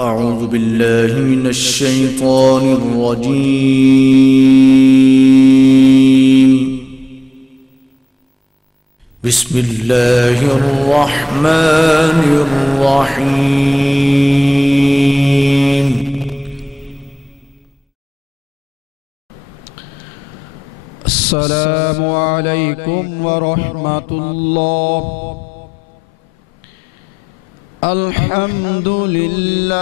أعوذ بالله من الشيطان الرجيم. بسم الله الرحمن الرحيم. السلام عليكم ورحمة الله. الحمد لله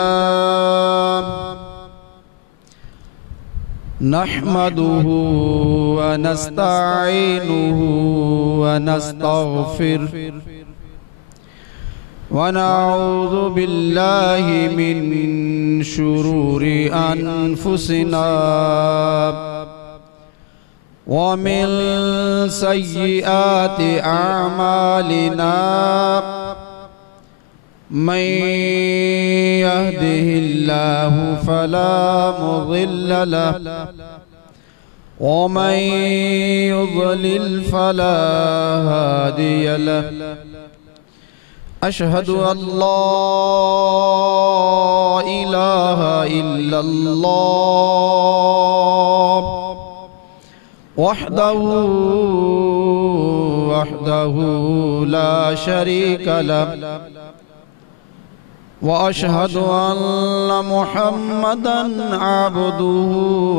نحمده ونستعينه ونستغفره ونعوذ بالله من شرور أنفسنا ومن سيئات أعمالنا. من يهده الله فلا مضل له ومن يضلل فلا هادي له. أشهد أن لا إله إلا الله وحده لا شريك له. وأشهد أن محمدًا عبده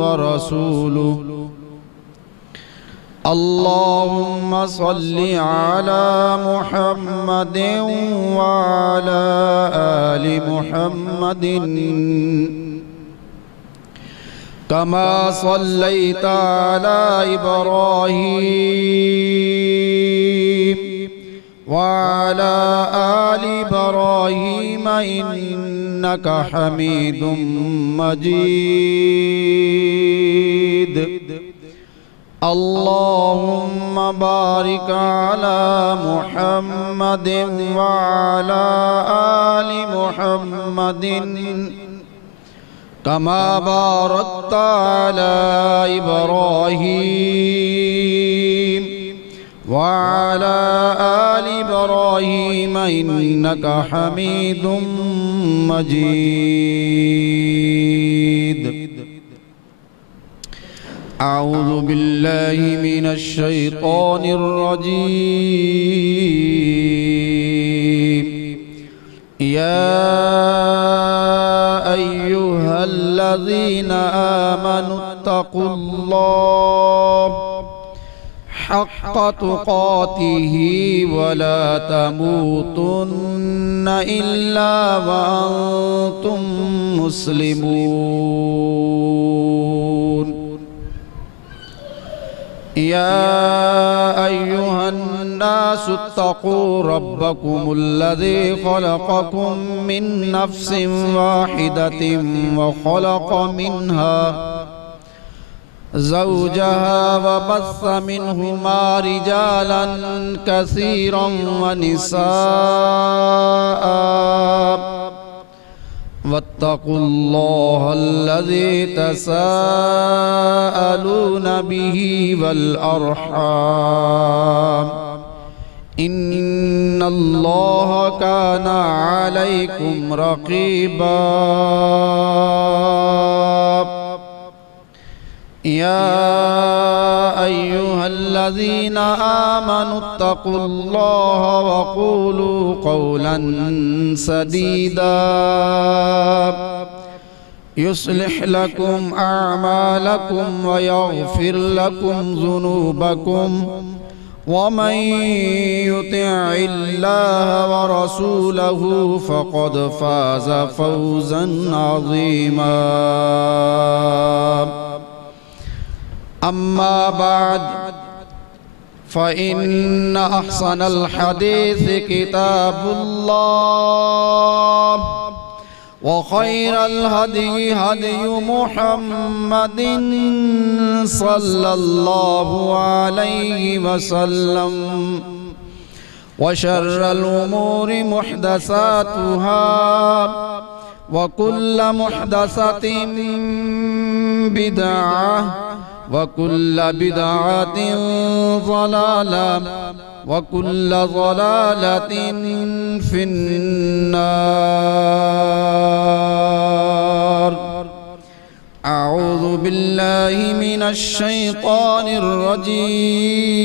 ورسوله. اللهم صل على محمد وعلى آل محمد كما صليت على إبراهيم وعلى آل إبراهيم إنك حميد مجيد. اللهم بارك على محمد وعلى آل محمد كما باركت على إبراهيم وعلى آل إبراهيم إنك حميد مجيد. أعوذ بالله من الشيطان الرجيم. يا أيها الذين آمنوا اتقوا الله حق تقاته ولا تموتن إلا وأنتم مسلمون. يا أيها الناس اتقوا ربكم الذي خلقكم من نفس واحدة وخلق منها زوجها وبث منهما رجالا كثيرا ونساء واتقوا الله الذي تساءلون به والأرحام إن الله كان عليكم رقيبا. يا أيها الذين آمنوا اتقوا الله وقولوا قولا سديدا يصلح لكم أعمالكم ويغفر لكم ذنوبكم ومن يطع الله ورسوله فقد فاز فوزا عظيما. أما بعد فإن أحسن الحديث كتاب الله وخير الهدي هدي محمد صلى الله عليه وسلم وشر الأمور محدثاتها وكل محدثة بدعة وكل بدعة ضلالة وكل ضلالة في النار. الشيطان الرجيم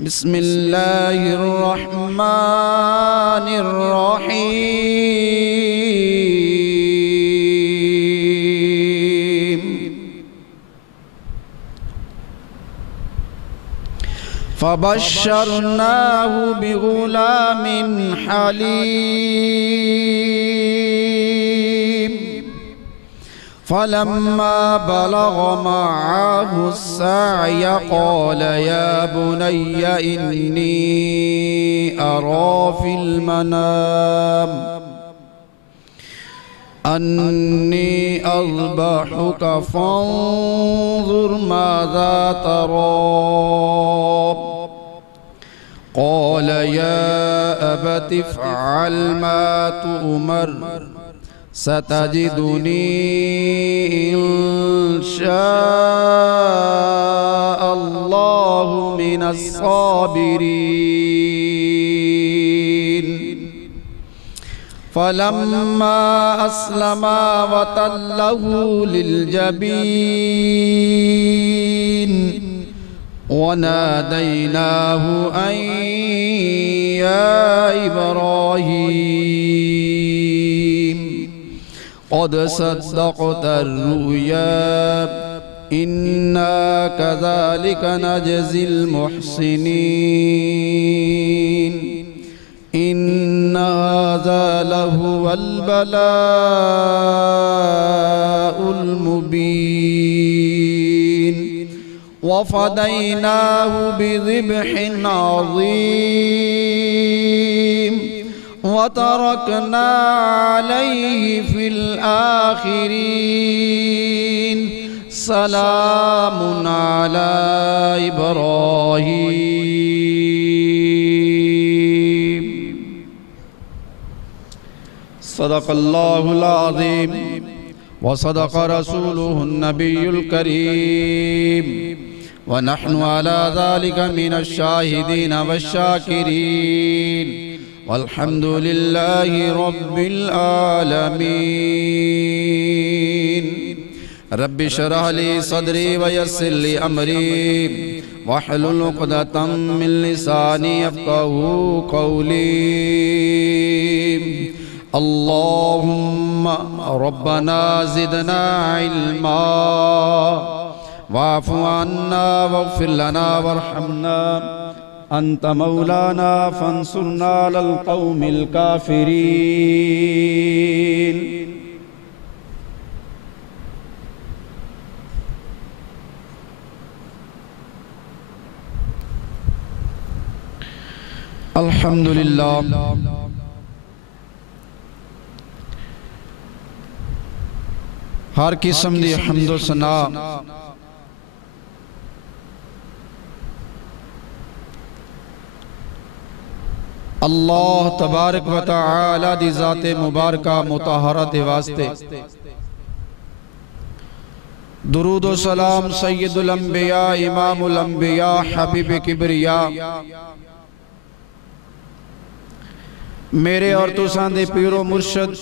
بسم الله الرحمن الرحيم فبشرناه بغلام حليم فلما بلغ معه السعي قال يا بني إني أرى في المنام أني أذبحك فانظر ماذا ترى قال يا أبت افعل ما تؤمر ستجدني إن شاء الله من الصابرين فلما أسلما وتله للجبين وناديناه أن يا إبراهيم قد صدقت الرؤيا إنا كذلك نجزي المحسنين إن هذا لهو البلاء المبين وفديناه بذبح عظيم وتركنا عليه في الآخرين سلام على إبراهيم صدق الله العظيم وصدق رسوله النبي الكريم ونحن على ذلك من الشاهدين والشاكرين والحمد لله رب العالمين رب اشرح لي صدري ويسر لي أمري واحلل عقدة من لساني يفقهوا قولي اللهم ربنا زدنا علما واعف عنا واغفر لنا وارحمنا أنت مولانا فانصرنا على القوم الكافرين الحمد لله ہر قسم دی حمد و ثنا اللہ تبارک و تعالی دی ذات مبارکہ مطہرہ دے واسطے درود و سلام سید الانبیاء امام الانبیاء حبیب کبریاء میرے اور تساں دے پیر و مرشد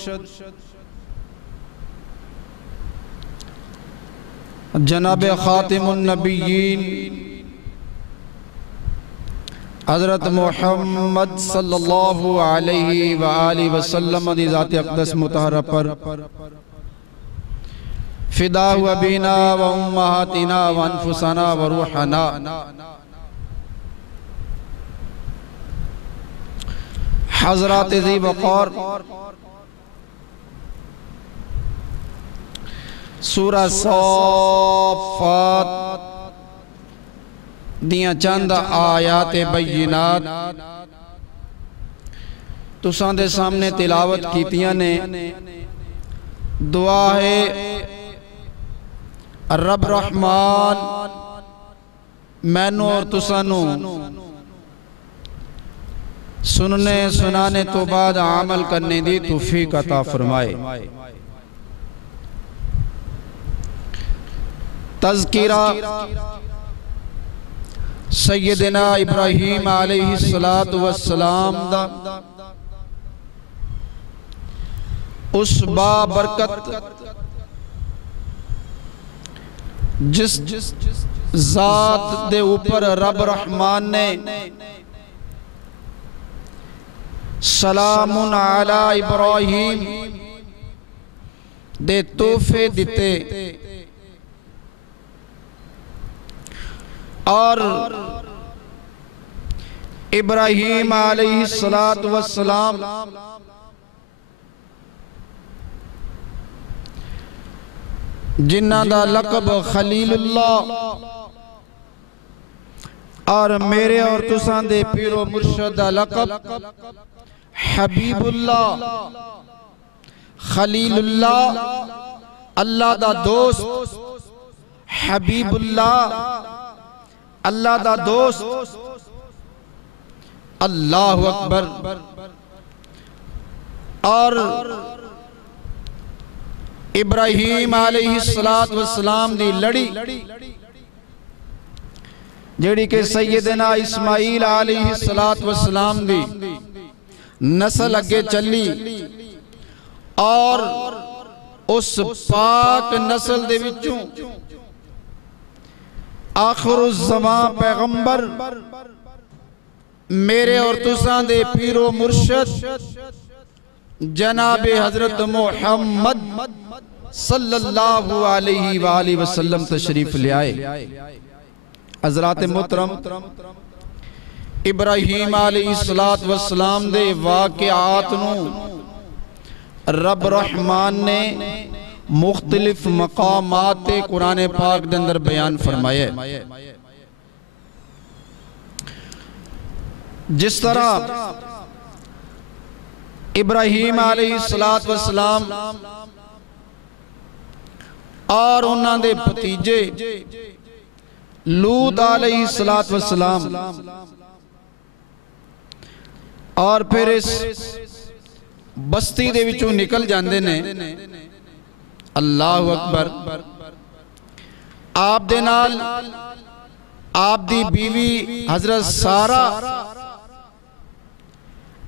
جناب خاتم النبیین حضرت محمد صلی اللہ علیہ وآلہ وسلم دی ذات اقدس مطہرہ پر فدا و بینا و امہاتنا و انفسنا و روحنا حضرات ذی وقار سورہ صافات دیاں چند آیات بینات تساں دے سامنے تلاوت کیتیاں نے دعا ہے رب رحمان مینوں اور تسانوں سننے سنانے تو بعد عمل کرنے دی توفیق عطا فرمائے تذکرہ سیدنا ابراہیم علیہ السلام دا اس با برکت جس ذات دے اوپر رب رحمان نے سلام علی ابراہیم دے تحفے دیتے اور ابراہیم علیہ السلام جنہ دا لقب خلیل اللہ اور میرے اور تساں دے پیر و مرشد دا لقب حبیب اللہ خلیل اللہ اللہ دا دوست حبیب اللہ اللہ دا دوست اللہ اکبر اور ابراہیم علیہ السلام دی لڑی جیڑی کہ سیدنا اسماعیل علیہ السلام دی نسل اگے چلی اور اس پاک نسل دے وچوں آخر الزمان پیغمبر میرے اور تساں دے پیر و مرشد جناب حضرت محمد صلی اللہ علیہ وآلہ وسلم تشریف لے آئے۔ حضرات محترم، ابراہیم علیہ السلام دے واقعات نو رب رحمان نے مختلف مقامات قرآن پاک دے اندر بیان فرمائے۔ جس طرح ابراہیم علیہ السلام اور انہاں دے بھتیجے لوط علیہ السلام اور پھر اس بستی دے وچوں نکل جاندے نے، اللہ اکبر، آپ دے نال آپ دی بیوی حضرت سارہ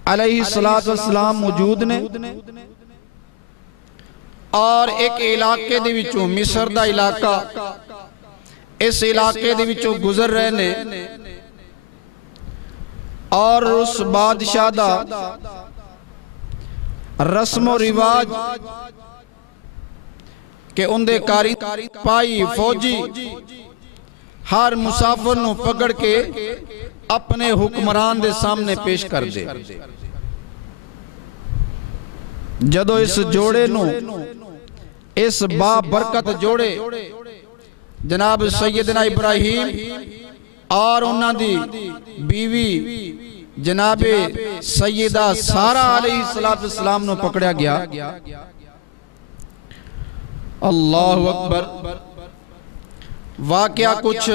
علیہ السلام موجود نے، اور ایک علاقے دے وچوں مصر دا علاقہ، اس علاقے دے وچوں گزر رہے نے، اور اس بادشاہ دا رسم و رواج کہ ان دے کاری پائی فوجی ہر مسافر نو پکڑ کے اپنے حکمران دے سامنے پیش کر دے۔ جدو اس جوڑے نو، اس با برکت جوڑے جناب سیدنا ابراہیم اور انہاں دی بیوی جناب سیدہ سارہ علیہ السلام نو پکڑیا گیا، اللہ اکبر۔ واقعہ کچھ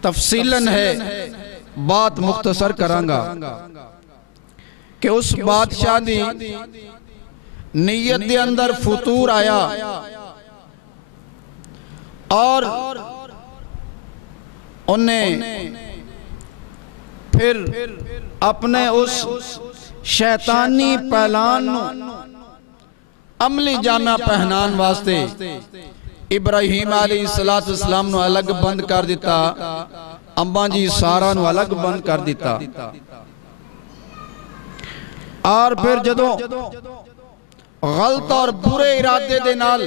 تفصیلاً ہے، بات مختصر کرانگا کہ اس بادشاہ دی نیت دے اندر فطور آیا اور انہیں پھر اپنے اس شیطانی پہلان عملی جامعہ پہنان واسطے ابراہیم علیہ السلام نو الگ بند کر دیتا، اماں جی سارہ نو الگ بند کر دیتا، اور پھر جدو غلط اور برے ارادے دے نال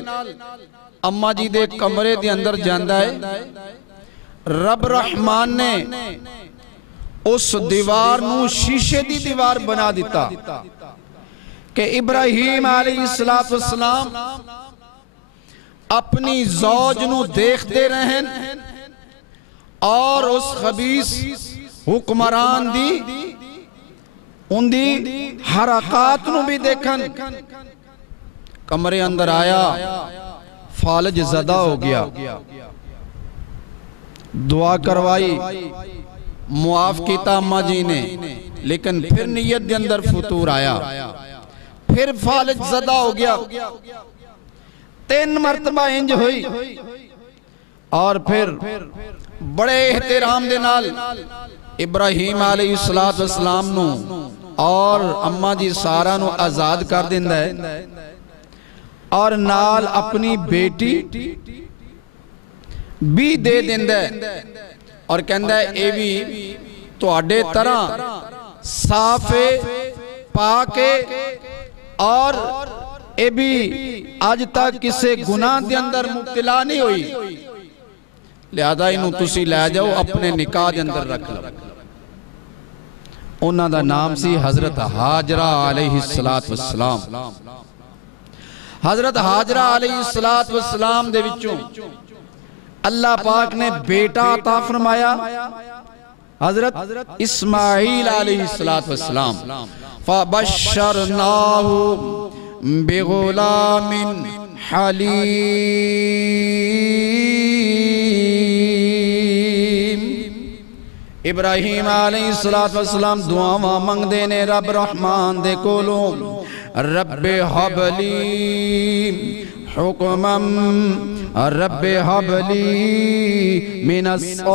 اماں جی دے کمرے دے اندر جاندہ ہے، رب رحمان نے اس دیوار نو شیشے دی دیوار بنا دیتا کہ ابراہیم علیہ السلام اپنی زوج نو دیکھتے رہیں اور اس خبیث حکمران دی ان دی حرکات نو بھی دیکھن۔ کمرے اندر آیا، فالج زدہ ہو گیا، دعا کروائی، معاف کیتا اماں جی نے، لیکن پھر نیت دے اندر فطور آیا، پھر فالج زدہ ہو گیا، 3 مرتبہ انج ہوئی، اور پھر بڑے احترام دے نال ابراہیم علیہ السلام نو اور اماں جی سارہ نو آزاد کر دیندہ ہے، اور نال اپنی بیٹی بھی دے دیندہ ہے اور کہندہ ہے اے بھی تواڈے طرح صاف پاک اور اے بھی آج تک کسے گناہ دے اندر مبتلا نہیں ہوئی، لہذا انہوں تسی لے جاؤ اپنے نکاح دے اندر رکھ لو۔ انہاں دا نام سی حضرت حاجرہ علیہ السلام۔ حضرت حاجرہ علیہ السلام دے وچوں اللہ پاک نے بیٹا عطا فرمایا حضرت اسماعیل علیہ السلام۔ فَبَشَّرْنَاهُ بِغُلَامٍ حَلِيمٍ۔ ابراہیم علیہ السلام دعاواں منگ دینے رب رحمان دے کولوں، رب حب لی حکمم رب حب لی من الصالحین۔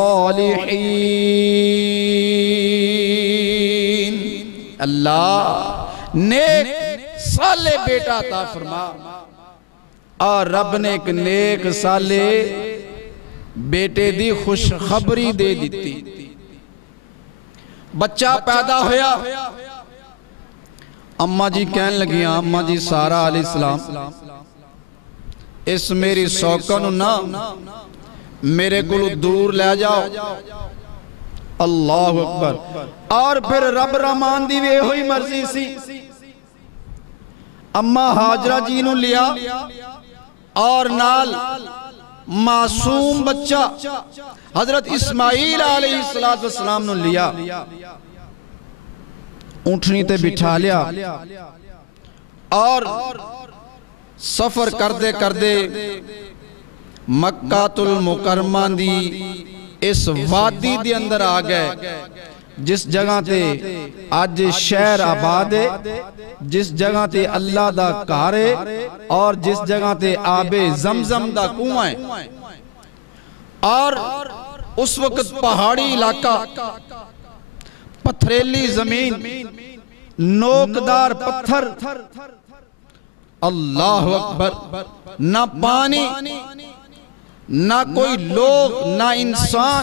اللہ نیک صالح بیٹا عطا فرما، اور رب نے ایک نیک صالح بیٹے دی خوشخبری دے دیتی۔ بچہ پیدا ہویا، اماں جی کہن لگیاں، اماں جی سارہ علیہ السلام، اس میری سوکن نہ میرے کلو دور لے جاؤ۔ اللہ اکبر۔ اور پھر رب رحمان دی وے ہوئی مرضی سی، اماں حاجرہ جی نو لیا اور نال معصوم بچہ حضرت اسماعیل علیہ السلام نو لیا، اونٹنی تے بٹھا لیا اور سفر کردے کردے مکہ المکرمہ دی اس وادی دی اندر آ گئے جس جگہ تے آج شہر آباد ہے، جس جگہ تے اللہ دا گھر ہے اور جس جگہ تے آب زمزم دا کنواں ہے۔ اور اس وقت پہاڑی علاقہ، پتھریلی زمین، نوکدار پتھر، اللہ اکبر، نہ پانی، نہ کوئی لوگ، نہ انسان،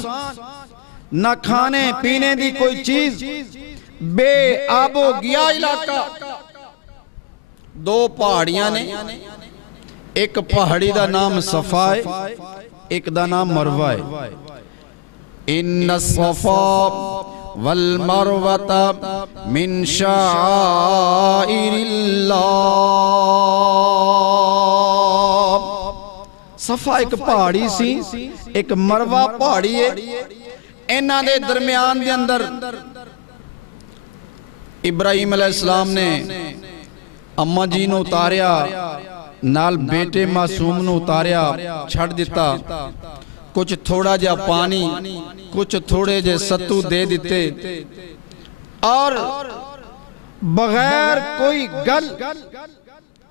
نہ کھانے پینے دی کوئی چیز، بے آب و گیا علاقہ۔ دو پہاڑیاں نے، ایک پہاڑی دا نام صفا ہے، ایک دا نام مروہ ہے۔ ان الصفا والمروہ من شعائر اللہ۔ صفا ایک پہاڑی سی، ایک مروہ پہاڑی ہے، انہاں دے درمیان دے اندر ابراہیم علیہ السلام نے اماں جی نو اتاریا، نال بیٹے معصوم نو اتاریا، چھڑ دیتا، کچھ تھوڑا جا پانی، کچھ تھوڑے جے ستو دے دیتے، اور بغیر کوئی گل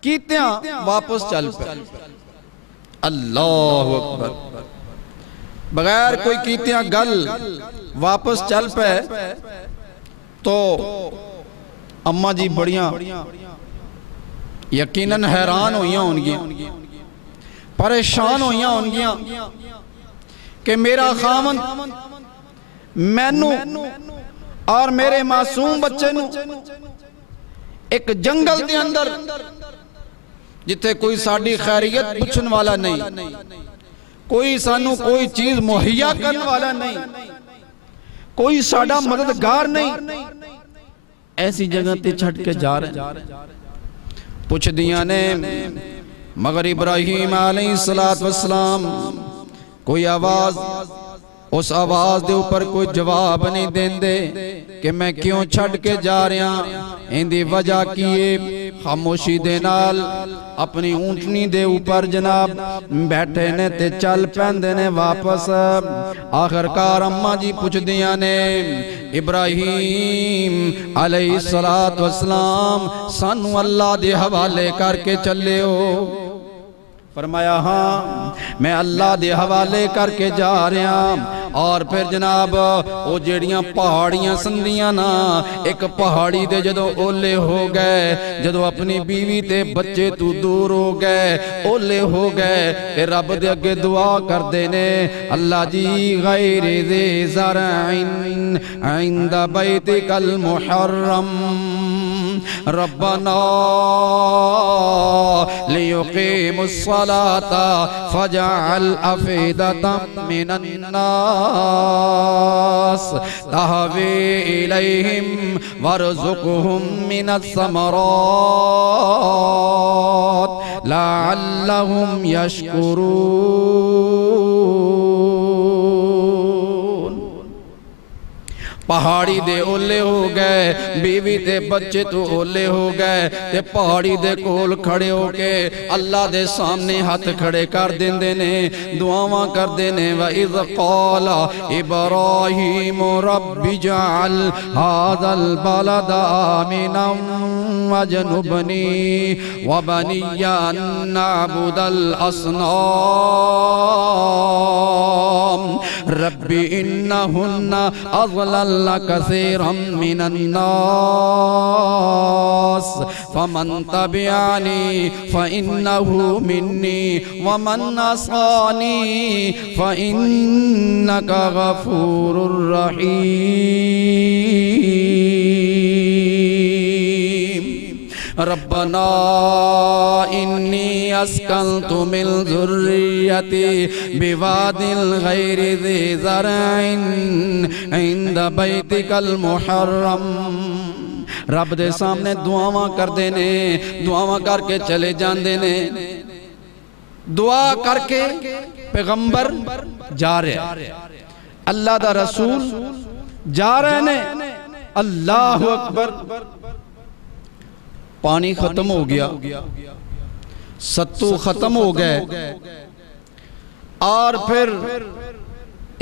کیتیاں واپس چل پہ۔ اللہ اکبر۔ بغیر کوئی کیتیاں گل واپس چل پہ تو اماں جی بڑیاں یقیناً حیران ہوئیاں ہونگیاں، پریشان ہوئیاں ہونگیاں کہ میرا خامن مینو اور میرے معصوم بچے نو ایک جنگل دے اندر جتے کوئی ساڑی خیریت پوچھن والا نہیں، کوئی سانو کوئی چیز مہیا کرنے والا نہیں، کوئی ساڑا مددگار نہیں، ایسی جگہ تے چھٹ کے جا رہے ہیں۔ پوچھ دیاں نے مگر ابراہیم علیہ السلام کوئی آواز، اس آواز دے اوپر کوئی جواب نہیں دین دے کہ میں کیوں چھڑ کے جا رہا، اندی وجہ کیے خاموشی دے نال اپنی اونٹنی دے اوپر جناب بیٹھے نے تے چل پیندے نے واپس۔ آخرکار اماں جی پوچھ دیاں نے ابراہیم علیہ السلام سانو اللہ دے حوالے کر کے چلے ہو۔ فرمایا ہاں میں اللہ دے حوالے کر کے جا رہا. اور پھر جناب وہ جیڑیاں پہاڑیاں سندیاں نا ایک پہاڑی دے جدو اولے ہو گئے جدو اپنی بیوی تے بچے تو دور ہو گئے اولے ہو گئے تے رب دے اگے دعا کر دینے اللہ جی غیر ذی زرعن عند بیتک المحرم ربنا لیقیم الصلاة فجعل افئدة من الناس تهوی الیہم وارزقهم من الثمرات لعلهم یشکرون. پہاڑی دے اولے ہو گئے بیوی تے بچے تو اولے ہو گئے تے پہاڑی دے کول کھڑے ہو کے اللہ دے سامنے ہاتھ کھڑے کر دیندے نے دعاواں کر دینے وَإِذْ قَالَ إِبْرَاهِيمُ رَبِّ اجْعَلْ هَذَا الْبَلَدَ آمِنًا وَاجْنُبْنِي وَبَنِيَّ أَن نَّعْبُدَ الْأَصْنَامَ رَبِّ إِنَّهُنَّ أَضْلَلْنَ كثيرا من الناس فمن تبعني فإنه مني ومن عصاني فإنك غفور رحيم. ربنا إني أسكنت من ذريتي بواد غير ذي زرع عند بیتک المحرم. رب دے سامنے دعاواں کر دینے دعاواں کر کے چلے جان دینے دعا کر کے پیغمبر جا رہے اللہ دا رسول جا رہے نے. اللہ اکبر. پانی ختم ہو گیا ستو ختم ہو گئے اور پھر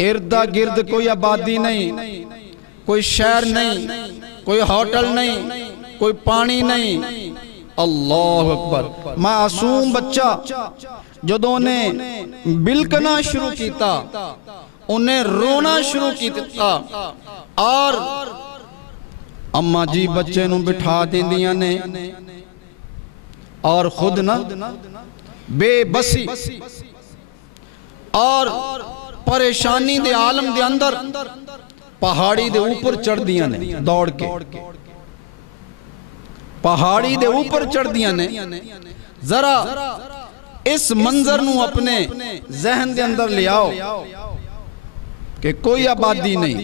اردہ گرد کوئی آبادی نہیں کوئی شہر نہیں کوئی ہوٹل نہیں کوئی پانی نہیں. اللہ اکبر. معصوم بچہ جدوں نے بلکنا شروع کیتا انہیں رونا شروع کیتا اور اماں جی بچے نو بٹھا دیندیاں نے اور خود نہ بے بسی اور پریشانی دے عالم دے اندر پہاڑی دے اوپر چڑھ دیاں نے دوڑ کے پہاڑی دے اوپر چڑھ دیاں نے. ذرا اس منظر نو اپنے ذہن دے اندر لے آؤ کہ کوئی آبادی نہیں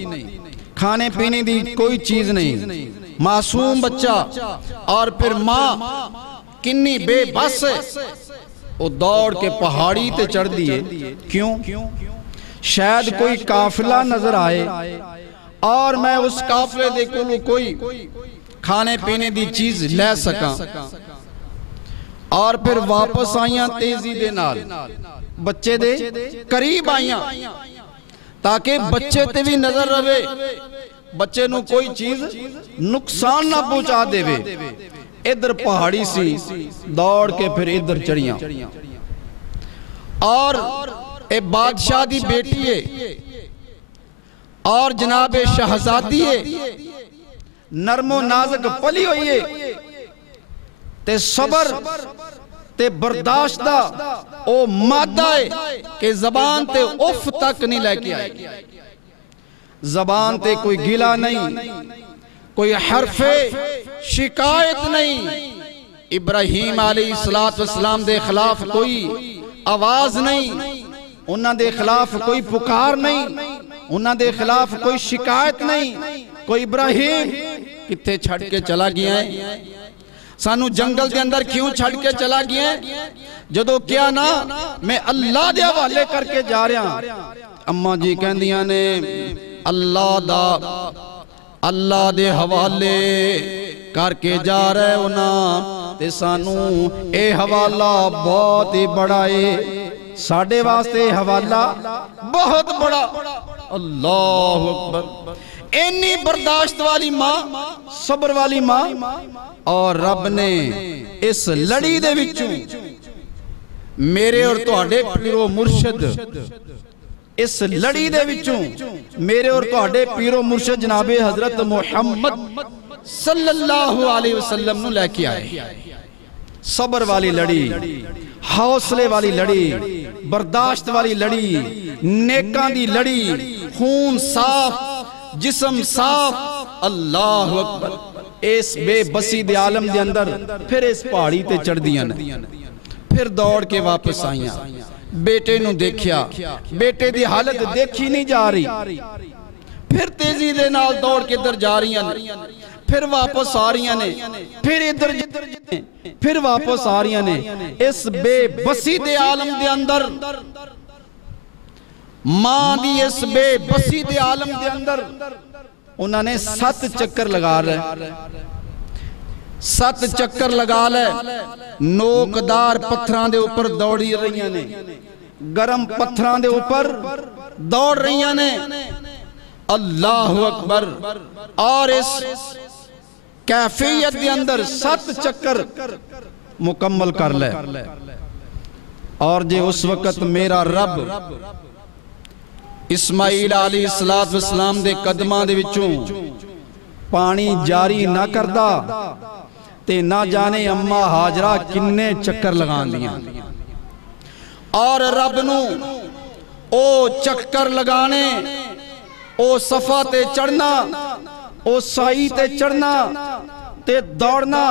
کھانے پینے دی کوئی چیز نہیں معصوم بچہ اور پھر ماں کنی بے بس ہے وہ دوڑ کے پہاڑی تے چڑھ دیئے. کیوں؟ شاید کوئی قافلہ نظر آئے اور میں اس قافلے دے کولو کوئی کھانے پینے دی چیز لے سکاں اور پھر واپس آئیاں تیزی دے نال بچے دے قریب آئیاں تاکہ بچے تے بھی نظر رہے بچے نو کوئی چیز نقصان نہ پہنچا دے وے. ادھر پہاڑی سی دوڑ کے پھر ادھر چڑھیاں اور اے بادشاہ دی بیٹی ہے اور جناب شہزادی ہے نرم و نازک پلی ہوئی ہے تے صبر تے برداشتہ او مادہ ہے کہ زبان تے اف تک نہیں لے کے آئے زبان تے کوئی گلہ نہیں کوئی حرف شکایت نہیں. ابراہیم علیہ السلام دے خلاف کوئی آواز نہیں انہاں دے خلاف کوئی پکار نہیں انہاں دے خلاف کوئی شکایت نہیں. کوئی ابراہیم کتے چھڑ کے چلا گیا ہے سانو جنگل دے اندر کیوں چھڑ کے چلا گیا ہے جدو کیا نا میں اللہ دے حوالے کر کے جا رہا. اماں جی کہندیاں نے اللہ دے حوالے کر کے جا رہے ہونا تے سانو اے حوالہ بہت ہی بڑا ہے ساڑھے واسطے حوالہ بہت بڑا. اللہ اکبر. اینی برداشت والی ماں صبر والی ماں اور رب نے اس لڑی دے وچوں میرے اور تہاڈے پیرو مرشد اس لڑی دے وچوں میرے اور تہاڈے پیرو مرشد جناب حضرت محمد صلی اللہ علیہ وسلم نو لے کے آئے. صبر والی لڑی، حوصلے والی لڑی، برداشت والی لڑی، نیکاں دی لڑی، خون صاف، جسم صاف. اللہ اکبر. اس بے بسی دے عالم دے اندر پھر اس پہاڑی تے چڑھ دیاں نے، پھر دوڑ کے واپس آئیاں. بیٹے نو دیکھیا، بیٹے دی حالت دیکھی نہیں جا رہی. پھر تیزی دے نال دوڑ کے ادھر جا رہی ہیں، پھر واپس آ رہی ہیں، پھر ادھر پھر واپس آ رہی ہیں. اس بے بسی دے عالم دے اندر، ماں دی اس بے بسی دے عالم دے اندر انہوں نے 7 چکر لگا رہے، 7 چکر لگا لے. نوکدار پتھران دے اوپر دوڑی رہی ہیں، گرم پتھران دے اوپر دوڑ رہی ہیں. اللہ اکبر. اور اس کیفیت دے اندر 7 چکر مکمل کر لے. اور جے اس وقت میرا رب اسماعیل علیہ السلام دے قدماں دے وچوں پانی جاری نہ کردا تے نہ جانے اما ہاجرہ کنے چکر لگان دیاں. اور رب نو او چکر لگانے، او صفا تے چڑھنا، او سائی تے چڑھنا تے دوڑنا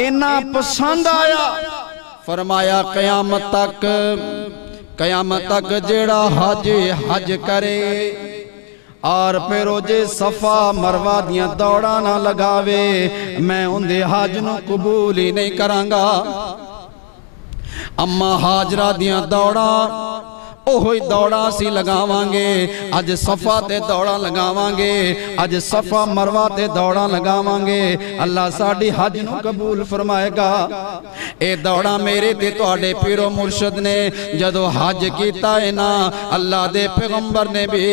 اینا پسند آیا. فرمایا قیامت تک جیڑا حج کرے اور پھر جے صفا مروا دیاں دوڑا نہ لگاوے، میں ان دے حج نو قبول ہی نہیں کرانگا. اما ہاجرہ دیاں دوڑا اوہی دوڑا سی لگاوانگے. اج صفا تے دوڑا لگاوانگے، اج صفا مروا تے دوڑا لگاوانگے. اللہ ساڑی حج نو قبول فرمائے گا. اے دوڑا میرے تے تواڈے پیرو مرشد نے جدو حج کیتا ہے نا، اللہ دے پیغمبر نے بھی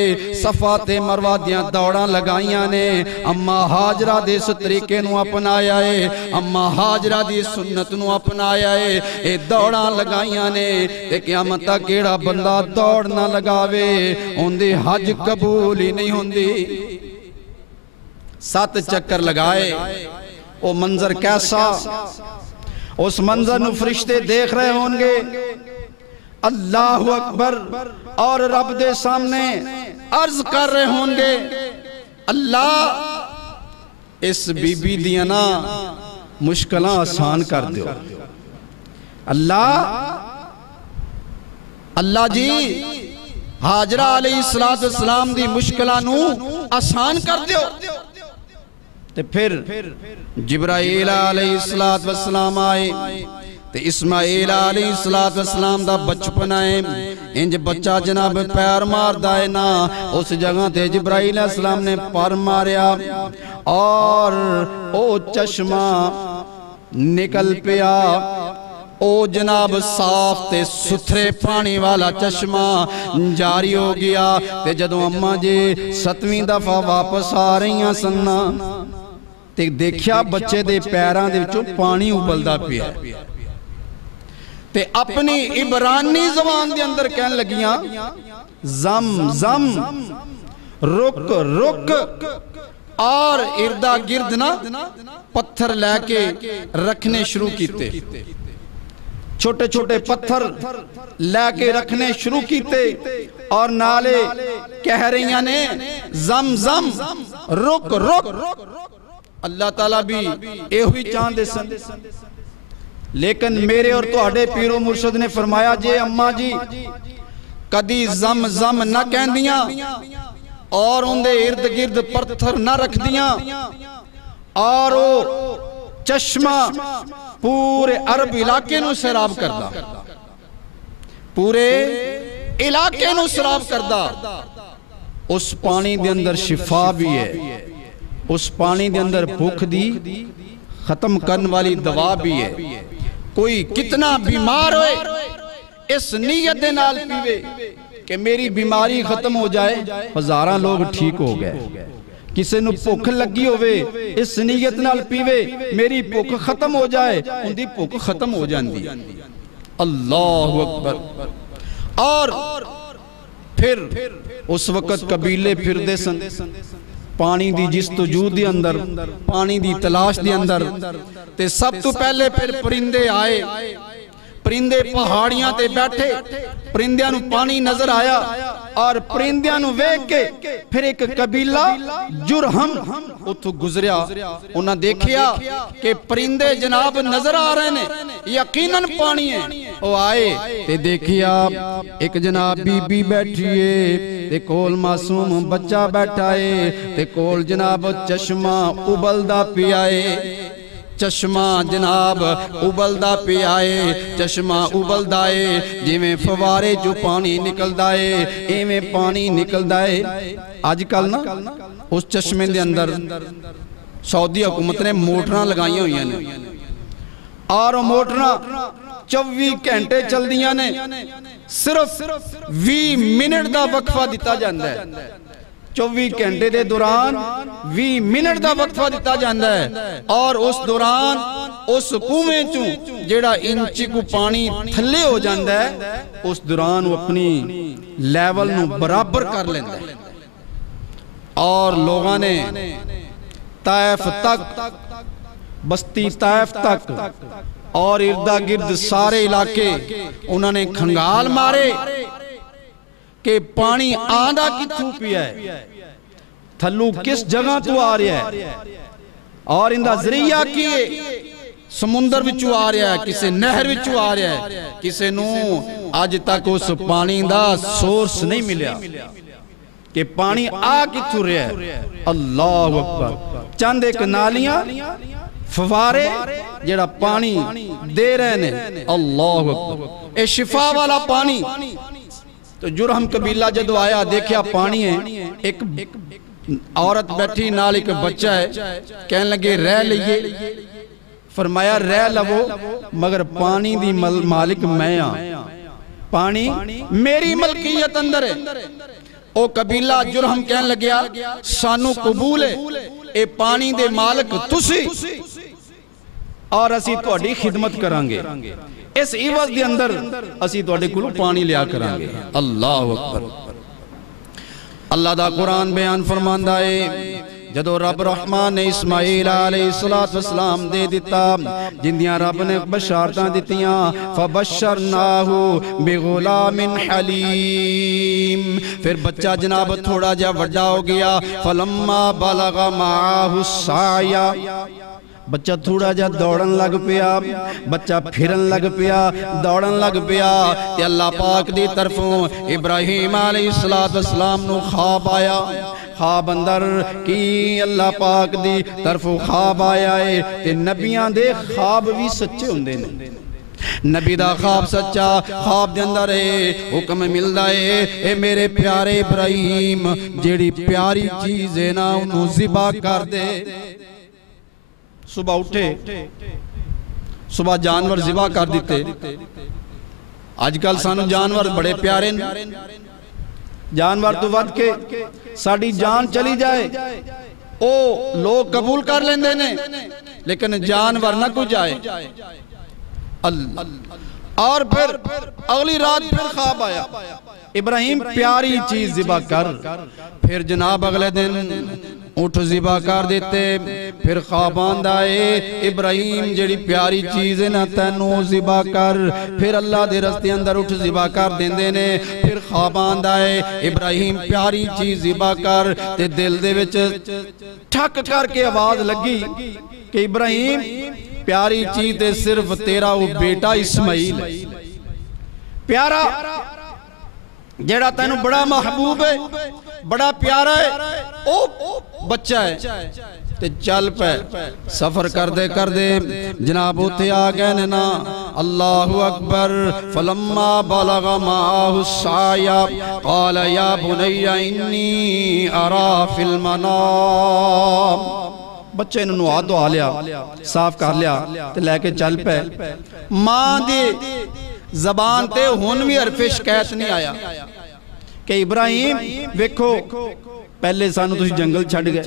صفا تے مروا دیاں دوڑا لگائیاں نے. اما ہاجرہ دے اس طریقے نو اپنایا ہے، اما ہاجرہ دی سنت نو اپنایا ہے. اے دوڑا لگائیاں نے تے قیامت تک کیڑا بندہ دوڑ نہ لگاوے ان دی حج قبول ہی نہیں ہوندی. 7 چکر لگائے. او منظر کیسا؟ اس منظر نو فرشتے دیکھ رہے ہونگے. اللہ اکبر. اور رب دے سامنے عرض کر رہے ہونگے، اللہ اس بی بی دیاں نا مشکلاں آسان کر دیو. اللہ جی حاجرہ علیہ السلام دی مشکلانو آسان کر دیو. تے پھر جبرائیل علیہ السلام آئے تے اسماعیل علیہ السلام دا بچپن آئے. انج بچہ جناب پیر مار دائے نا، اس جگہ تے جبرائیل علیہ السلام نے پر ماریا اور او چشمہ نکل پیا. او جناب صاف تے ستھرے پانی والا چشمہ جاری ہو گیا. تے جدو اماں جے 7ویں دفعہ واپس آ رہی ہیں سننا تے دیکھیا بچے دے پیران دے وچوں پانی ابلدا پیا. تے اپنی عبرانی زبان دے اندر کہن لگیاں، زم زم رک رک. اور اردا گرد نا پتھر لے کے رکھنے شروع کیتے، چھوٹے چھوٹے پتھر لے کے رکھنے شروع کیتے. اور نالے کہہ رہی نے زم زم رک رک. اللہ تعالیٰ بھی اے ہوئی چاندے سن. لیکن میرے اور تواڈے پیرو مرشد نے فرمایا جے اماں جی کدی زم زم نہ کہن دیاں اور ان دے ارد گرد پتھر نہ رکھ دیاں اور وہ چشمہ پورے عرب علاقے نو سیراب کردا، پورے علاقے نو سیراب کردا. اس پانی دے اندر شفا بھی ہے، اس پانی دے اندر بھوک دی ختم کرن والی دوا بھی ہے. کوئی کتنا بیمار ہوئے اس نیت دے نال پیوے کہ میری بیماری ختم ہو جائے. ہزاراں لوگ ٹھیک ہو گئے. کسے نو بھوک لگی ہوئے اس نیت نال پیوے میری بھوک ختم ہو جائے، ان دی بھوک ختم ہو جاندی. اللہ اکبر. اور پھر اس وقت قبیلے پھر دے سن پانی دی جستجو دے اندر, پانی دی تلاش دے اندر. تے سب تو پہلے پھر پرندے آئے, پرندے پہاڑیاں تے بیٹھے, پرندیاں نو پانی نظر آیا اور پرندیاں نو ویکھ کے پھر ایک قبیلہ جرہم اتھو گزریا. انہاں دیکھیا کہ پرندے جناب نظر آ رہے نے, یقیناً پانی ہے. او آئے تے دیکھیا ایک جناب بی بی بیٹھی ہے تے کول معصوم بچہ بیٹھا ہے تے کول جناب چشمہ ابلدا پیا ہے. چشمہ جناب ابلدا پہ آئے, چشمہ ابلدا ہے جویں فوارے جو پانی نکلدا ہے ایویں پانی نکلدا ہے. آج کل نا اس چشمے دے اندر سعودی حکومت نے موٹراں لگائیاں ہوئی ہیں اور موٹراں 24 گھنٹے چل دیاں نے, صرف 20 منٹ دا وقفہ دیتا جاندا ہے. 24 گھنٹے دے دوران 20 منٹ دا وقفہ دیتا جاندا ہے اور اس دوران اس کنویں چوں جیڑا انچی کو پانی تھلے ہو جاندا ہے اس دوران وہ اپنی لیول نو برابر کر لیندا ہے. اور لوگاں نے طائف تک, بستی طائف تک اور اردا گرد سارے علاقے انہوں نے کھنگال مارے کہ پانی آندہ کتھوں پیا ہے, تھلو کس جگہ تو آ رہا ہے اور اندہ ذریعہ کیے سمندر وچو آ رہا ہے, کسے نہر وچو آ رہا ہے, کسے نو آج تک اس پانی دا سورس نہیں ملیا کہ پانی آ کتھوں رہا ہے. اللہ اکبر. چند ایک نالیاں فوارے جڑا پانی دے رہے نے. اللہ اکبر. اے شفا والا پانی. تو جرہم قبیلہ جدو آیا دیکھیا پانی ہے, ایک عورت بیٹھی نال ایک بچہ ہے, کہنے لگے رہ لئیے. فرمایا رہ لو مگر پانی دی مالک میں ہاں, پانی میری ملکیت اندر ہے. او قبیلہ جرہم کہنے لگیا سانو قبول ہے, اے پانی دے مالک تسی اور اسی تہاڈی خدمت کرانگے, اس عوض دے اندر اسی تہاڈے کولوں پانی لیا کرانگے. اللہ اکبر. اللہ دا قرآن بیان فرماندا ہے جدو رب رحمان نے اسماعیل علیہ السلام دے دیتا, جندیاں رب نے بشارتاں دیتیاں, فبشرناہو بغلام حلیم. پھر بچہ جناب تھوڑا جا وڈا ہو گیا, فلما بلغ معاہ السعی, بچہ تھوڑا جا دوڑن لگ پیا, بچہ پھرن لگ پیا, دوڑن لگ پیا. تے اللہ پاک دی طرفوں ابراہیم علیہ السلام نو خواب آیا. خواب اندر کی اللہ پاک دی طرفوں خواب آیا ہے. تے نبیاں دے خواب بھی سچے ہوندے نے. نبی دا خواب سچا, خواب دے اندر ہے حکم ملدا ہے اے میرے پیارے ابراہیم جیڑی پیاری چیز ہے نا انہوں ذبح کر دے. صبح اٹھے, صبح جانور ذبح کر دیتے. آج کل سانو جانور بڑے پیارے ہیں, جانور تو ود کے ساڑی جان چلی جائے او لوگ قبول کر لیندے نے, لیکن جانور نہ کو جائے. اور پھر اگلی رات پھر خواب آیا ابراہیم پیاری چیز ذبح کر. پھر جناب اگلے دن اٹھ ذبح کر دیتے. پھر خواب آندا ہے ابراہیم جڑی پیاری چیز ہے نا تینوں ذبح کر. پھر اللہ دے رستے اندر اٹھ ذبح کر دیندے نے. پھر خواب آندا ہے ابراہیم پیاری چیز ذبح کر. تے دل دے وچ ٹھک کر کے آواز لگی کہ ابراہیم پیاری چیز تے صرف تیرا وہ بیٹا اسماعیل ہے, پیارا جیڑا تینوں بڑا محبوب ہے, بڑا پیارا ہے, او بچہ ہے. تے چل پہ سفر کر دے جناب ہوتے آگئے نا. اللہ اکبر. فلما بلغ معاہ السعی قال یا بنی انی ارا فی المنام. بچے نے نوہ دعا لیا, صاف کر لیا تے لے کے چل پہ. ماں دے زبان تے ہون بھی حرف شکایت نہیں آیا کہ ابراہیم ویکھو پہلے سانو تسی جنگل چھڑ گئے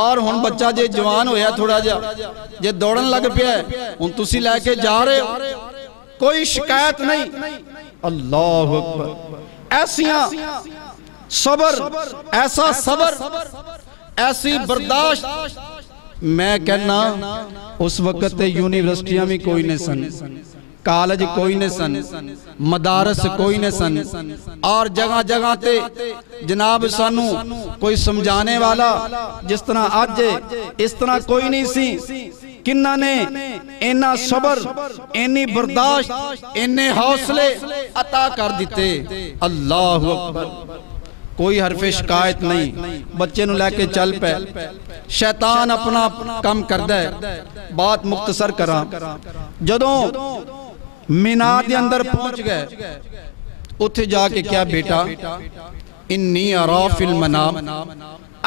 اور ہن بچہ جے جوان ہویا تھوڑا جا جے دوڑن لگ پیا ہے ہن تسی لے کے جا رہے ہو. کوئی شکایت نہیں. اللہ اکبر. ایسیاں صبر، ایسا صبر، ایسی برداشت. میں کہنا اس وقت یونیورسٹیاں بھی کوئی نہیں سن، کالج کوئی نہیں سن، مدارس کوئی نہیں سن، اور جگہ جگہ تے جناب سانو کوئی سمجھانے والا جس طرح آج اس طرح کوئی نہیں سی. کنہ نے اینا صبر، اینی برداشت، اینے حوصلے عطا کر دیتے. اللہ اکبر. کوئی حرف شکایت نہیں. بچے نو لے کے چل پے. شیطان اپنا کم کر دے. بات مختصر کراں. جدوں مینا دے اندر پہنچ گئے، اتھے جا کے کیا بیٹا، انی ارا فی المنام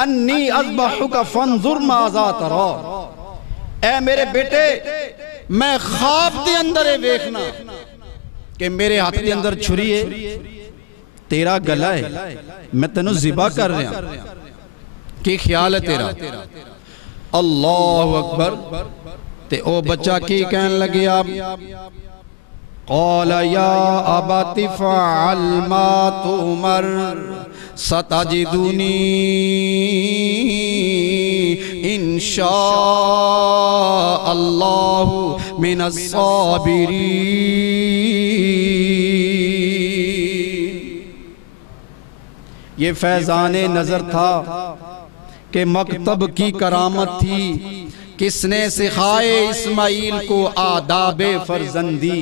انی اذبحک فانظر ماذا ترى. اے میرے بیٹے، میں خواب دے اندر ویکھنا کہ میرے ہاتھ دے اندر چھری ہے، تیرا گلا ہے، میں تینوں ذبح کر رہا ہوں. کی خیال ہے تیرا؟ اللہ اکبر. تے او بچہ کی کہنے لگے آپ، قال یا ابت فعل ما تؤمر ستجدنی انشاء اللہ من الصابرین. یہ فیضان نظر تھا کہ مکتب کی کرامت تھی. کس نے سکھائے اسماعیل کو آداب فرزندی.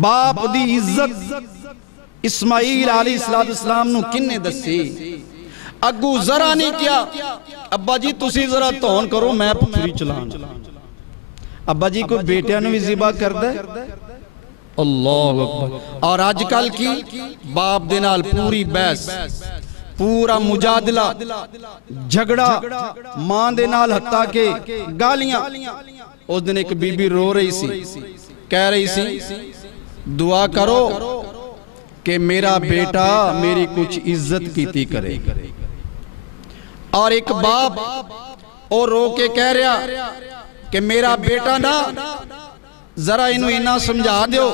باپ دی عزت اسماعیل علیہ السلام نو کن نے دسی؟ اگو ذرا نہیں کیا، ابا جی تسی ذرا تون کرو میں چھری چلانا. ابا جی کو بیٹیاں نو بھی ذبح کر دے. اللہ اکبر. اور آج کل کی باپ دے نال پوری بحث، پورا مجادلہ، جھگڑا، ماں دے نال حتیٰ کہ گالیاں. اس دن ایک بی بی رو رہی سی، کہہ رہی سی دعا کرو کہ میرا بیٹا میری کچھ عزت کیتی کرے. اور ایک باپ اور رو کے کہہ رہا کہ میرا بیٹا نا ذرا انہوں انہاں سمجھا دیو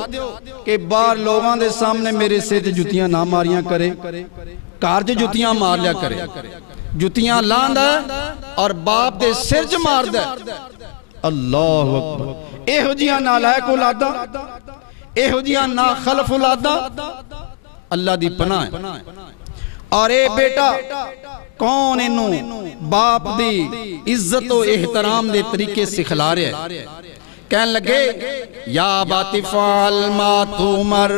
کہ باہر لوگاں دے سامنے میرے سے جتیاں نہ ماریاں کرے، کارج جتیاں مار لیا کرے. جتیاں لاند ہے اور باپ دے سرج مار دے. اللہ اکبر. اے ہو جیاں نالائق اولاداں، اے ہو جیاں ناخلف اولاداں اللہ دی پناہ ہے. اور اے بیٹا کون انہوں باپ دی عزت و احترام دے طریقے سکھلا رہے ہیں. کہنے لگے یا باتی فعل ما تؤمر،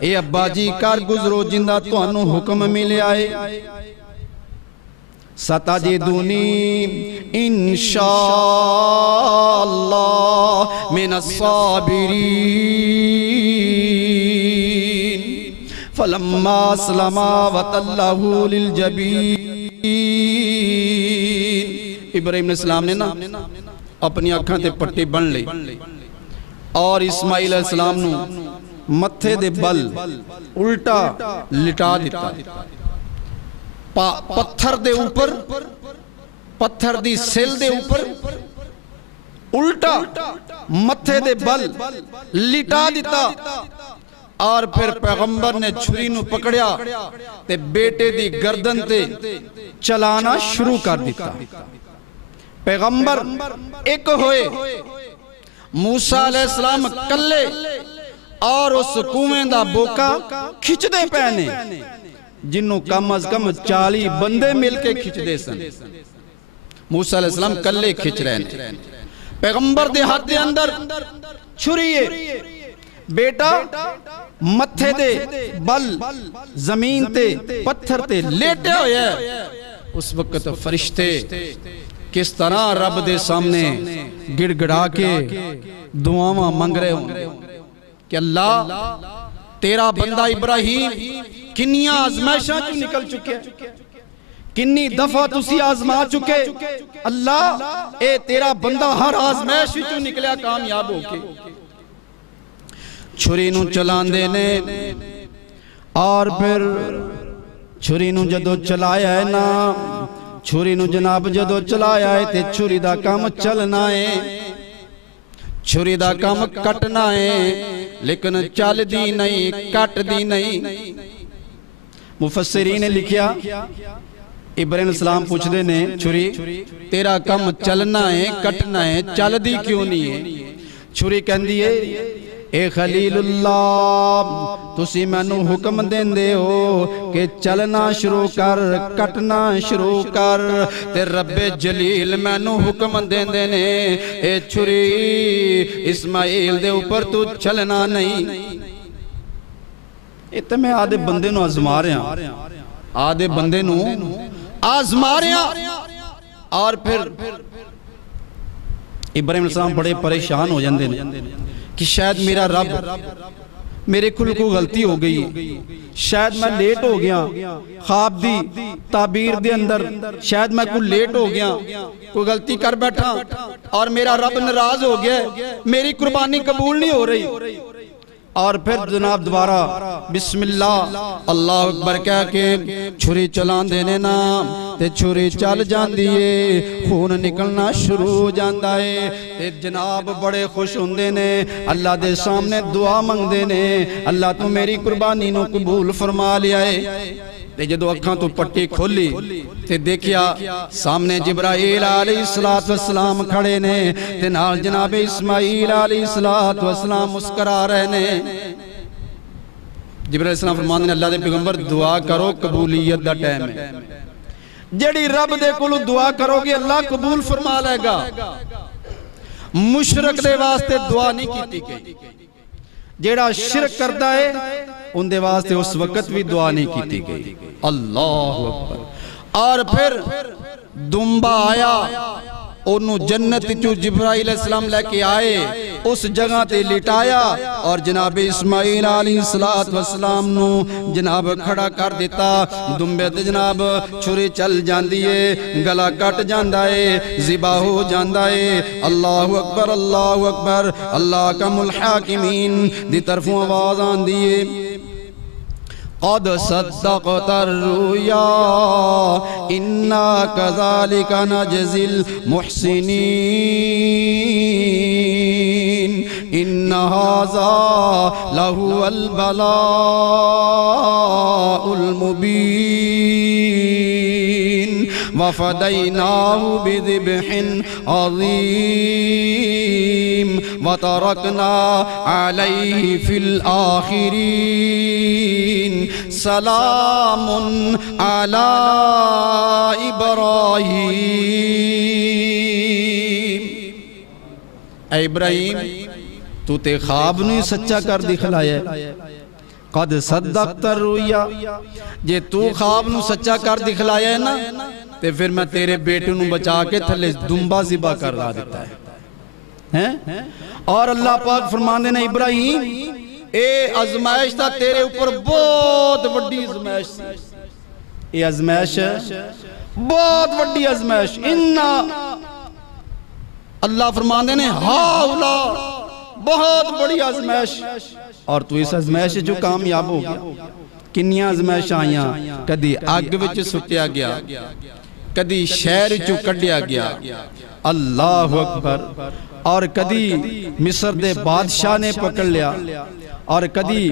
اے ابا جی کر گزرو جندہ تو انہوں حکم ملے آئے. ستجدنی انشاء اللہ من الصابرین. فلما اسلما وتلہ للجبین. ابراہیم علیہ السلام نے نا اپنی اکھاں تے پٹی بن لئی اور اسماعیل علیہ السلام نو متھے دے بل الٹا لٹا دیتا. پتھر دے اوپر، پتھر دی سل دے اوپر الٹا متھے دے بل لٹا دیتا. اور پھر پیغمبر نے چھری نو پکڑیا تے بیٹے دی گردن تے چلانا شروع کر دیتا. پیغمبر ایک ہوئے، موسیٰ علیہ السلام کلے، اور اس کنویں دا بوکا کھچ دے پہنے جنہوں کم از کم 40 بندے مل کے کھچ دے سن. موسیٰ علیہ السلام کلے کھچ رہے ہیں. پیغمبر دے ہاتھ دے اندر چھریے، بیٹا متھے دے بل زمین تے پتھر تے لیٹے ہوئے ہیں. اس وقت فرشتے کس طرح رب دے سامنے گڑ گڑا کے دعاواں منگ رہے ہوں کہ اللہ تیرا بندہ ابراہیم کنیاں آزمائشاں چوں نکل چکے، کنی دفعہ تسی آزما چکے. اللہ اے تیرا بندہ ہر آزمائش چوں نکلیا کامیاب ہو کے. چھری نو چلان دینے اور پھر چھری نو جدو چلایا ہے نا، چھری نو جناب جدو چلایا ہے تے چھری دا کام چلنا ہے. چھری دا کم کٹنا ہے لیکن چل دی نہیں کٹ دی نہیں۔ مفسرین نے لکھیا ابراہیم علیہ السلام پوچھ دے نے چھری تیرا کم چلنا ہے کٹنا ہے چل دی کیوں نہیں ہے؟ چھری کہندی ہے اے خلیل اللہ تسی مینوں حکم دیندے ہو کہ چلنا شروع کر کٹنا شروع کر، تے رب جلیل مینوں حکم دیندے نے اے چھری اسماعیل دے اوپر تو چلنا نہیں۔ میں آدھے بندے نو آزما رہا ہوں، آدھے بندے نو آزما رہا اور پھر ابراہیم علیہ السلام بڑے پریشان ہو جاندے نے کہ شاید میرا رب میرے کل کو غلطی ہو گئی، شاید میں لیٹ ہو گیا خواب دی تعبیر دے اندر، شاید میں کوئی لیٹ ہو گیا کوئی غلطی کر بیٹھا اور میرا رب ناراض ہو گیا، میری قربانی قبول نہیں ہو رہی۔ اور پھر جناب دوبارہ بسم اللہ اللہ اکبر کہہ کے چھری چلان دینے نا تے چھری چل جاندی ہے، خون نکلنا شروع ہو جاندا ہے تے جناب بڑے خوش ہوندے نے، اللہ دے سامنے دعا منگدے نے اللہ تو میری قربانی نو قبول فرما لیا ہے۔ تے جدو اکھاں تو پٹی کھولی تے دیکھیا سامنے جبرائیل علیہ السلام کھڑے نے تے نال جناب اسماعیل علیہ السلام مسکرا رہے نے۔ جبرائیل علیہ السلام فرماندے نے اللہ دے پیغمبر دعا کرو قبولیت دا ٹائم ہے، جڑی رب دے کولوں دعا کرو گے اللہ قبول فرما لے گا۔ مشرک دے واسطے دعا نہیں کیتی گئی، جیڑا شرک کرتا ہے ان دے واسطے اس وقت بھی دعا نہیں کیتی گئی۔ اللہ اکبر۔ اور پھر دمبا آیا انہوں جنت چو جبرائیل علیہ السلام لے کے آئے اس جگہ تے لٹایا اور جناب اسماعیل علیہ السلام نو جناب کھڑا کر دیتا، دمبے تے جناب چھری چل جاندی ہے، گلا کٹ جاندہ ہے، ذبح ہو جاندہ ہے۔ اللہ اکبر اللہ اکبر، اللہ کم الحاکمین دی طرفوں آواز آن دیئے قد صدقت الرؤیا انا كذلك نجزي المحسنين ان هذا لهو البلاء المبين وفديناه بذبح عظيم وتركنا عليه في الآخرين سلام على ابراہیم۔ اے ابراہیم تو تے خواب نہیں سچا کر دکھلایا ہے، قد صدقت الرؤیا، جے تو خواب نو سچا کر دکھلایا ہے نا تے پھر میں تیرے بیٹے نو بچا کے تھلے دمبا ذبح کر رہا دیتا ہے۔ اور اللہ پاک فرماندے نے ابراہیم اے ازمائش تھا تیرے اوپر بہت وڈی ازمائش سی، اے ازمائش بہت وڈی ازمائش، اللہ فرماندے نے ہاؤلا بہت بڑی ازمائش، اور تو اس ازمائش جو کامیاب ہو گیا۔ کنیاں ازمائش آئیاں، کدی آگ وچ سٹیا گیا، کدی شہر چو کڈیا گیا، اللہ اکبر، اور کدی مصر دے بادشاہ نے پکڑ لیا، اور کدی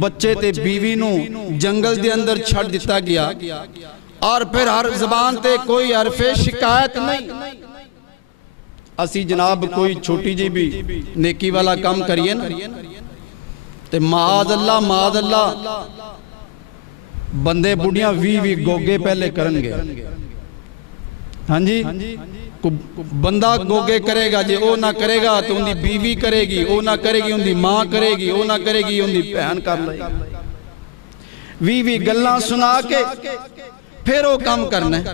بچے تے بیوی نو جنگل دے اندر چھڑ دیتا گیا، اور پھر ہر زبان تے کوئی حرف شکایت نہیں۔ اسی جناب کوئی چھوٹی جی بھی نیکی والا کام کریے نا تے معاذ اللہ بندے بڑھیاں وی گوگے پہلے کرنگے، ہاں جی بندہ گوگے کرے گا، جے او نہ کرے گا تو ان دی بیوی کرے گی، او نہ کرے گی ان دی ماں کرے گی، او نہ کرے گی ان دی بہن کر لے گی، وی گلاں سنا کے پھر وہ کام کرنا ہے،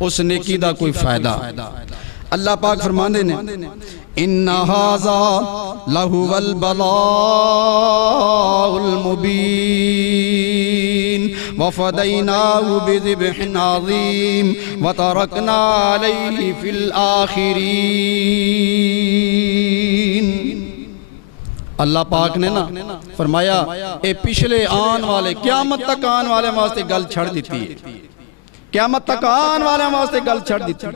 اس نیکی دا کوئی فائدہ۔ اللہ پاک فرماندے نے ان ھذا لہو البلاء المبین وفدیناہ بذبح عظیم وترکنا علیہ فی الآخرین۔ اللہ پاک نے نا فرمایا اے پچھلے آن والے قیامت تک آن والے واسطے گل چھڑ دیتی ہے، قیامت تک آن والے واسطے گل چھڑ دیتی ہے۔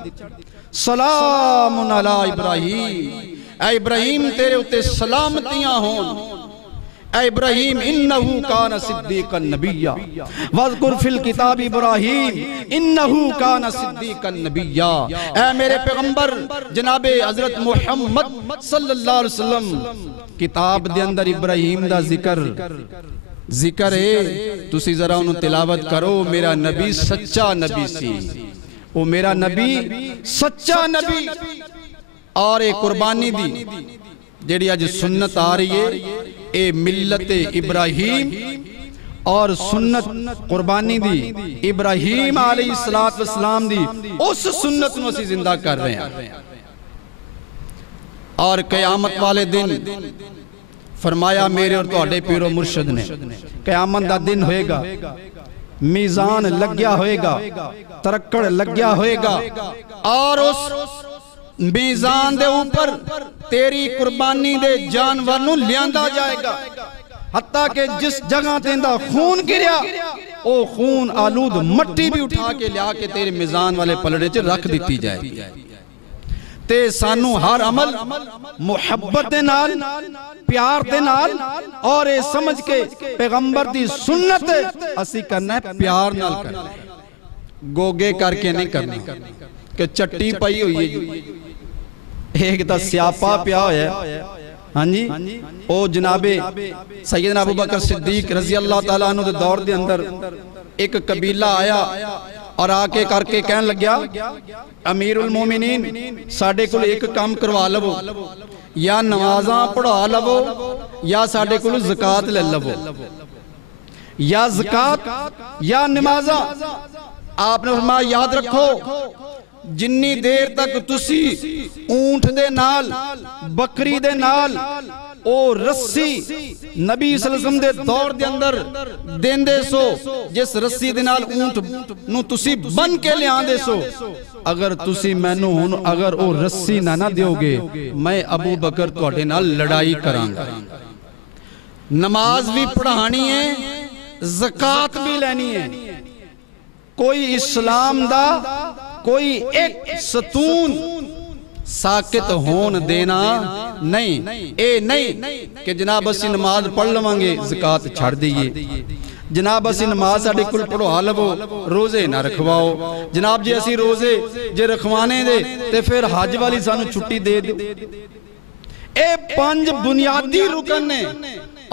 سلام علی ابراہیم، اے ابراہیم تیرے اتے سلامتیاں ہون، اے ابراہیم انہو کان صدیقا نبیا واذکر فی الکتاب ابراہیم انہو کان صدیقا نبیا۔ اے میرے پیغمبر جناب حضرت محمد صلی اللہ علیہ وسلم، کتاب دے اندر ابراہیم دا ذکر ہے، تسی ذرا انہوں تلاوت کرو۔ میرا نبی سچا نبی سی، وہ میرا نبی سچا نبی، اور ایک قربانی دی جیڑی آج سنت آ رہی ہے، اے ملت ابراہیم اور سنت قربانی دی ابراہیم علیہ السلام دی، اس سنت نو اسی زندہ کر رہے ہیں۔ اور قیامت والے دن فرمایا میرے اور تواڈے پیر و مرشد نے، قیامت دا دن ہوئے گا، میزان لگیا ہوئے گا، ترکڑ لگیا ہوئے گا، اور اس میزان دے اوپر تیری قربانی دے جانور نو لیاندہ جائے گا، حتیٰ کہ جس جگہ تیندہ خون گریا او خون آلود مٹی بھی اٹھا کے لیا کے تیرے میزان والے پلڑے چے رکھ دیتی جائے گی۔ تے سانو ہر عمل محبت دے نال، پیار دے نال، اور اے سمجھ کے پیغمبر دی سنت اسی کرنا ہے، پیار نال کرنا ہے، گوگے کر کے نہیں کرنا کہ چٹی پائی ہوئی ہے، ایک تا سیاپا پیا ہویا ہے۔ ہاں جی، او جناب سیدنا ابو بکر صدیق رضی اللہ تعالیٰ عنہ دے دور دے اندر ایک قبیلہ آیا اور آکے کر کے کہن لگیا، امیر المومنین ساڑھے کل ایک کام کروا لو، یا نمازاں پڑھا لو یا ساڑھے کل زکاة لے لو، یا زکاة یا نمازاں۔ آپ نے فرمایا یاد رکھو، جنی دیر تک تسی اونٹ دے نال، بکری دے نال، او رسی نبی صلی اللہ علیہ وسلم دے دور دے اندر دین دے سو، جس رسی دے نال اونٹ نو تسی بن کے لے آن دے سو، اگر تسی میں نو ہون اگر او رسی نہ دیو گے، میں ابو بکر تواڈے نال لڑائی کران گا۔ نماز بھی پڑھانی ہے، زکاة بھی لینی ہے، کوئی اسلام دا کوئی ایک ستون ساکت ہون دینا نہیں، اے نہیں کہ جناب اسی نماز پڑھ لوانگے زکاة چھڑ دیئے، جناب اسی نماز ساڑھے کل پڑھوا لو، روزے نہ رکھواؤ، جناب جی اسی روزے جے رکھوانے دے تے پھر حج والی سانو چھٹی دے دے۔ اے 5 بنیادی رکن نے،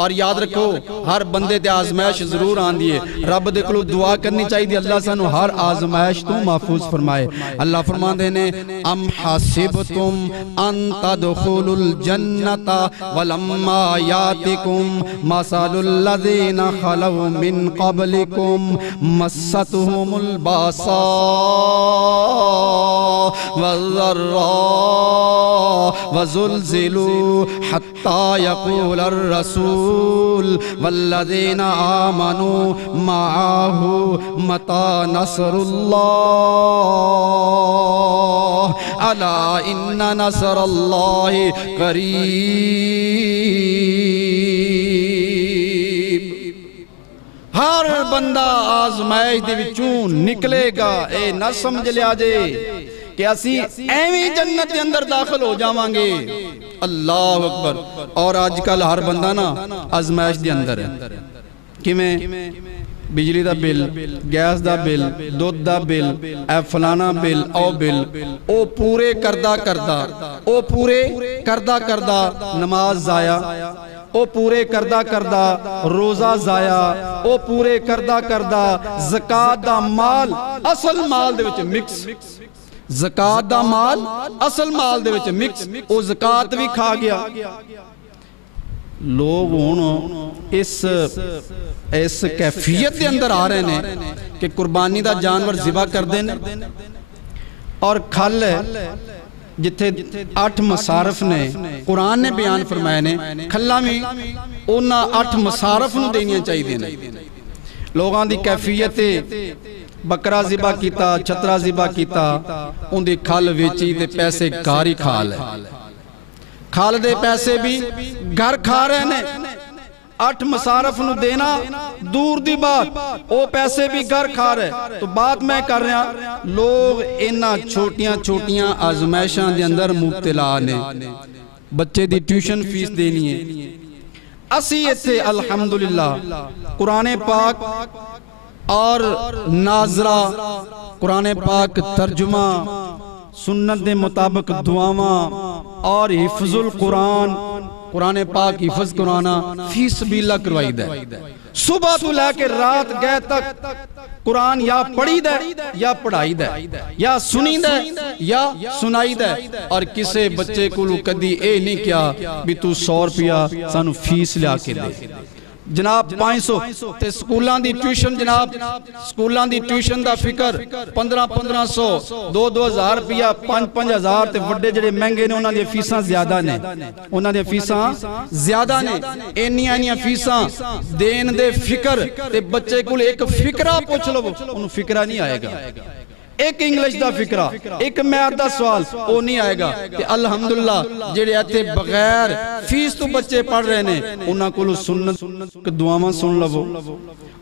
اور یاد رکھو ہر بندے تے آزمائش ضرور آن دیئے، رب دے کلو دعا کرنی چاہی دی اللہ سانو ہر آزمائش تو محفوظ فرمائے۔ اللہ فرمان دینے، ام حاسبتم ان تدخلوا الجنت ولما یاتکم مثل الذین خلو من قبلکم مستهم الباساء والضراء وزلزلوا حتى يقول الرسول والذين آمنوا معه متى نصر الله ألا إن نصر الله قریب۔ ہر بندہ آزمائش دے وچوں نکلے گا، اے نہ سمجھ لیا جے کہ اسی ایویں جنت کے اندر داخل ہو جاوانگے۔ اللہ اکبر۔ اور آج کل ہر بندہ نا آزمائش دے اندر ہے، کیویں بجلی دا بل، گیس دا بل، دودھ دا بل، اے فلانا بل، او بل، او پورے کردہ کردہ نماز ضائع، او پورے کردہ روزہ ضائع، او پورے کردہ زکاة دا مال اصل مال دے وچ مکس، زکاة دا مال اصل مال دے وچ مکس، او زکاة بھی کھا گیا۔ لوگ ہون اس کیفیت دے اندر آ رہے ہیں کہ قربانی دا جانور ذبح کر دینے، اور کھل جتھے 8 مصارف نے قرآن نے بیان فرمائے نے، کھلا میں اونا 8 مصارف نو دینیاں چاہی دینے۔ لوگاں دی کیفیت بکرا ذبح کیتا، چھترا ذبح کیتا، ان دی کھال ویچی تے پیسے گھاری کھال ہے، کھال دے پیسے بھی گھر کھا رہے ہیں۔ 8 مصارف نو دینا دور دی بات، او پیسے بھی گھر کھا رہے۔ تو بات میں کر رہا، لوگ انہاں چھوٹیاں آزمائشاں دے اندر مبتلا نے، بچے دی ٹیوشن فیس دینی ہے. اسی ایتھے الحمدللہ قرآن پاک اور ناظرہ، قرآن پاک ترجمہ، سنت دے مطابق دعاواں اور حفظ القرآن، قرآن پاک حفظ قرآنہ فی سبیل اللہ کروائی دے. صبح تو لے کے رات گئے تک قرآن یا پڑھی دے یا پڑھائی دے، یا سنی دے یا سنائی دے. اور کسے بچے کو کدی اے نہیں کیا بھی تو 100 روپیہ سانو فیس لیا کے دے. جناب 500 تے سکولان دی ٹیوشن، جناب سکولان دی ٹیوشن دا فکر 1500 2000 روپیہ 5000 تے وڈے جڑے مہنگے نے انہاں دی فیساں زیادہ نے، انہاں دی فیساں زیادہ نے. اینیاں فیساں دین دے فکر تے بچے کو ایک فکرہ پوچھ لو انہوں فکرہ نہیں آئے گا. ایک انگلش دا فکرہ، ایک میتھ دا سوال وہ نہیں آئے گا. تے الحمدللہ جڑے ایتھے بغیر فیس تو بچے پڑھ رہے نے انہاں کو سنت دعاواں سن لو،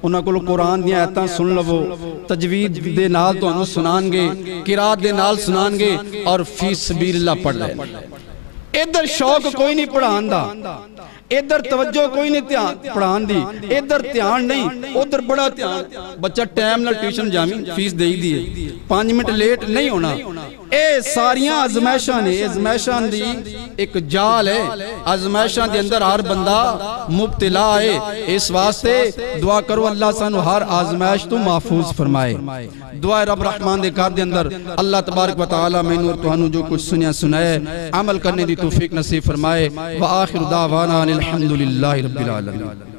انہاں کو قرآن دی آیتاں سن لو، تجوید دے نال تانوں سنان گے، قرات دے نال سنان گے اور فی سبیل اللہ پڑھ رہے. ادھر شوق کوئی نہیں پڑھان دا، ادھر توجہ کوئی نہیں پڑھان دی، ادھر دھیان نہیں، ادھر بڑا دھیان. بچہ ٹائم نال ٹیوشن جامی فیس دے دیئے، 5 منٹ لیٹ نہیں ہونا. اے ساریاں آزمائشاں نے، آزمائشاں دی ایک جال ہے، آزمائشاں دے اندر ہر بندہ مبتلا ہے. اس واسطے دعا کرو اللہ سانو ہر آزمائش تو محفوظ فرمائے. دعا رب رحمان دے کار دے اندر اللہ تبارک و تعالی میں نور توانو جو کچھ سنیا سنائے عمل کرنے دی توفیق نصیب فرمائے. وآخر دعوانا الحمدللہ رب العالمین.